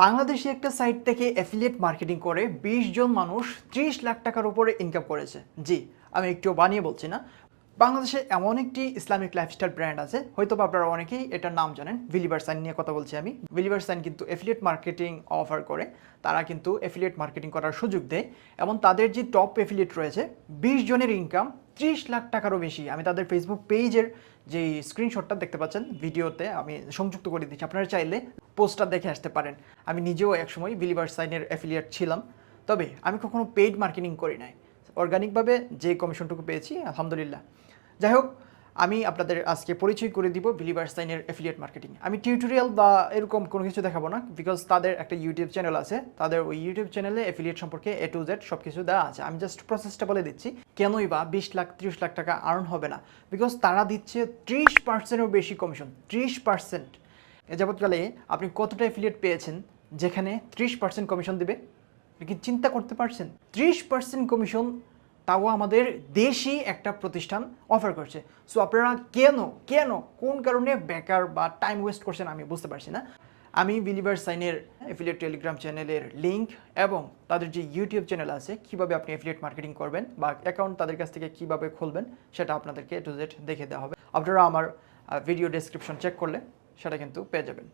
বাংলাদেশি একটা সাইট থেকে affiliate marketing করে ২০ জন মানুষ ৩০ লাখ টাকার উপরে ইনকাম করেছে। জি, আমি একটু বানিয়ে বলছি না। বাংলাদেশে এমন একটি ইসলামিক লাইফস্টাইল ব্র্যান্ড আছে, হয়তো আপনারা অনেকেই এটার নাম জানেন। বিলিভার সাইন নিয়ে কথা বলছি আমি। বিলিভার সাইন কিন্তু অ্যাফিলিয়েট মার্কেটিং অফার করে। তারা কিন্তু অ্যাফিলিয়েট মার্কেটিং করার সুযোগ দেয় এবং তাদের যে টপ অ্যাফিলিয়েট রয়েছে ২০ জনের ইনকাম ৩০ লাখ টাকারও বেশি। আমি তাদের ফেসবুক পেজের যে স্ক্রিনশটটা দেখতে পাচ্ছেন ভিডিওতে আমি সংযুক্ত করে দিচ্ছি, আপনারা চাইলে পোস্টটা দেখে আসতে পারেন। আমি নিজেও একসময় বিলিভার সাইনের অ্যাফিলিয়েট ছিলাম, তবে আমি কখনো পেইড মার্কেটিং করি নাই। অর্গানিকভাবে যে কমিশনটুকু পেয়েছি আলহামদুলিল্লাহ। যাই হোক, আমি আপনাদের আজকে পরিচয় করে দিব বিলিভার সাইনের অ্যাফিলিয়েট মার্কেটিং। আমি টিউটোরিয়াল বা এরকম কোনো কিছু দেখাবো না, বিকজ তাদের একটা ইউটিউব চ্যানেল আছে। তাদের ওই ইউটিউব চ্যানেলে অ্যাফিলিয়েট সম্পর্কে A to Z সব কিছু দেওয়া আছে। আমি জাস্ট প্রসেসটা বলে দিচ্ছি, কেনই বা ২০ লাখ ৩০ লাখ টাকা আর্ন হবে না, বিকজ তারা দিচ্ছে 30%-এরও বেশি কমিশন। 30%। এ যাবৎকালে আপনি কতটা অ্যাফিলিয়েট পেয়েছেন যেখানে 30% কমিশন দেবে? কি চিন্তা করতে পারছেন? 30% কমিশন, তাও আমাদের দেশি একটা প্রতিষ্ঠান অফার করছে। সো আপনারা কেন কোন কারণে বেকার বা টাইম ওয়েস্ট করছেন আমি বুঝতে পারছি না। আমি বিলিভার সাইনের অ্যাফিলিয়েট টেলিগ্রাম চ্যানেলের লিঙ্ক এবং তাদের যে ইউটিউব চ্যানেল আছে, কীভাবে আপনি অ্যাফিলিয়েট মার্কেটিং করবেন বা অ্যাকাউন্ট তাদের কাছ থেকে কীভাবে খুলবেন, সেটা আপনাদেরকে A to Z দেখে দেওয়া হবে। আপনারা আমার ভিডিও ডেসক্রিপশন চেক করলে সেটা কিন্তু পেয়ে যাবেন।